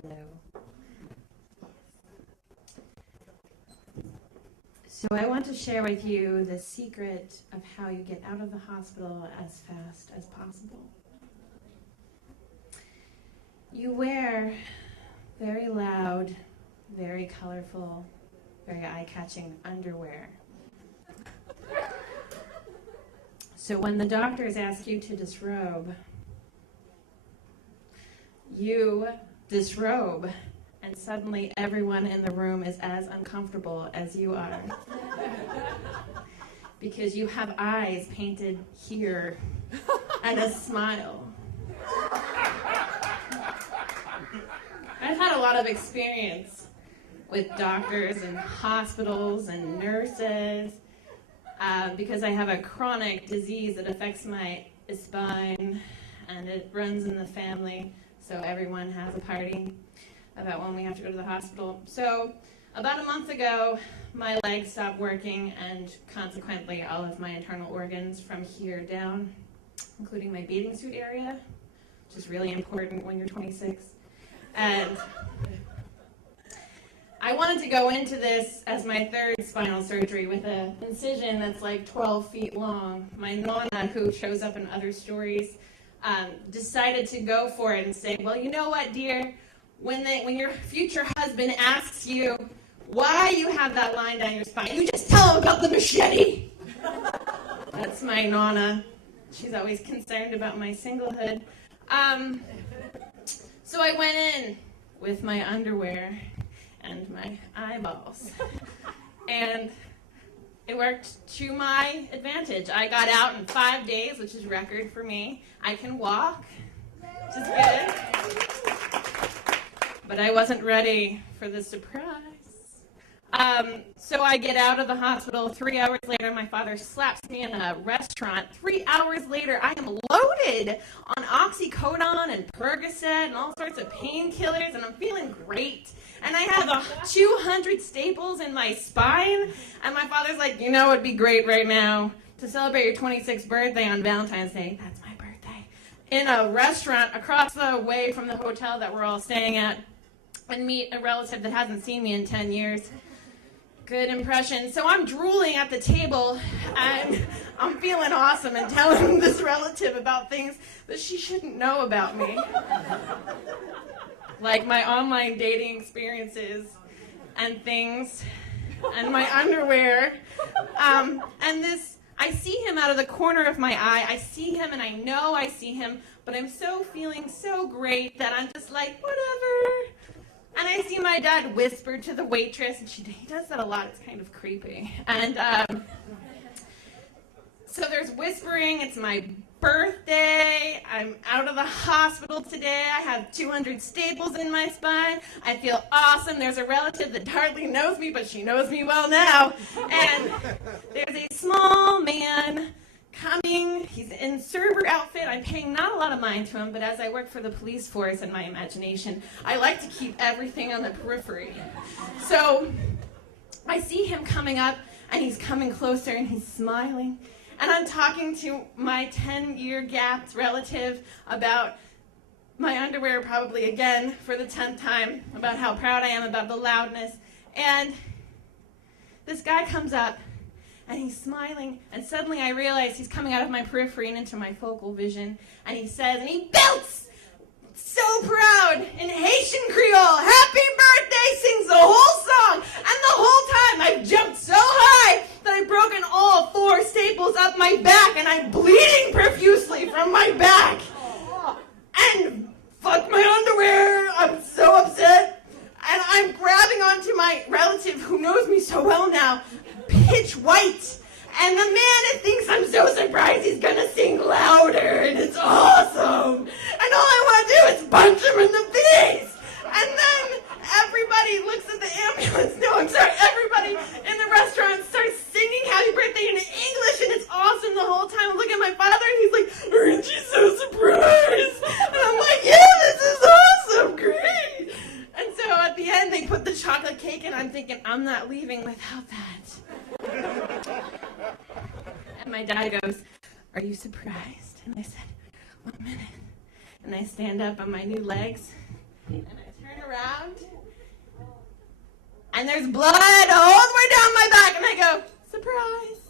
Hello. So I want to share with you the secret of how you get out of the hospital as fast as possible. You wear very loud, very colorful, very eye-catching underwear. So when the doctors ask you to disrobe, you disrobe, and suddenly everyone in the room is as uncomfortable as you are. Because you have eyes painted here and a smile. I've had a lot of experience with doctors and hospitals and nurses because I have a chronic disease that affects my spine and it runs in the family, so everyone has a party about when we have to go to the hospital. So about a month ago, my legs stopped working and consequently all of my internal organs from here down, including my bathing suit area, which is really important when you're 26. And I wanted to go into this as my third spinal surgery with an incision that's like 12 feet long. My nonna, who shows up in other stories, decided to go for it and say, well, you know what, dear? When your future husband asks you why you have that line down your spine, you just tell him about the machete. That's my nonna. She's always concerned about my singlehood. So I went in with my underwear and my eyeballs. And it worked to my advantage. I got out in 5 days, which is record for me. I can walk, which is good. But I wasn't ready for the surprise. So I get out of the hospital. 3 hours later, my father slaps me in a restaurant. 3 hours later, I am loaded on oxycodone and Percocet and all sorts of painkillers, and I'm feeling great. And I have 200 staples in my spine. And my father's like, you know, it'd be great right now to celebrate your 26th birthday on Valentine's Day. That's my birthday. In a restaurant across the way from the hotel that we're all staying at, and meet a relative that hasn't seen me in 10 years. Good impression. So I'm drooling at the table, and I'm feeling awesome and telling this relative about things that she shouldn't know about me. Like my online dating experiences and things, and my underwear. I see him out of the corner of my eye. I see him, and I know I see him, but I'm feeling so great that I'm just like, whatever. And I see my dad whisper to the waitress, and he does that a lot. It's kind of creepy. And so there's whispering. It's my birthday. I'm out of the hospital today. I have 200 staples in my spine. I feel awesome. There's a relative that hardly knows me, but she knows me well now. And there's a small man coming. He's in server outfit. I'm paying not a lot of mind to him, but as I work for the police force in my imagination, I like to keep everything on the periphery. So I see him coming up, and he's coming closer, and he's smiling. And I'm talking to my 10-year gapped relative about my underwear, probably again for the 10th time, about how proud I am about the loudness. And this guy comes up, and he's smiling, and suddenly I realize he's coming out of my periphery and into my focal vision, and he says, and he belts, so proud, in Haitian Creole, happy birthday, sings the whole song, and the whole time I've jumped so high that I've broken all 4 staples up my back, and I'm bleeding profusely from my back, and fuck my underwear, I'm so upset, and I'm grabbing onto my relative who knows me so well now, pitch white, and the man that thinks I'm so surprised he's gonna sing louder, and it's awesome, and all I want to do is punch him in the face, and then everybody looks at the ambulance, everybody in the restaurant starts singing happy birthday in English, and it's awesome the whole time. I'm looking at my father, and he's like, aren't you so surprised? And I'm like, yeah, this is awesome, great. And so at the end, they put the chocolate cake, and I'm thinking, I'm not leaving without that. And my dad goes, are you surprised? And I said, 1 minute. And I stand up on my new legs, and I turn and there's blood all the way down my back, and I go, surprise.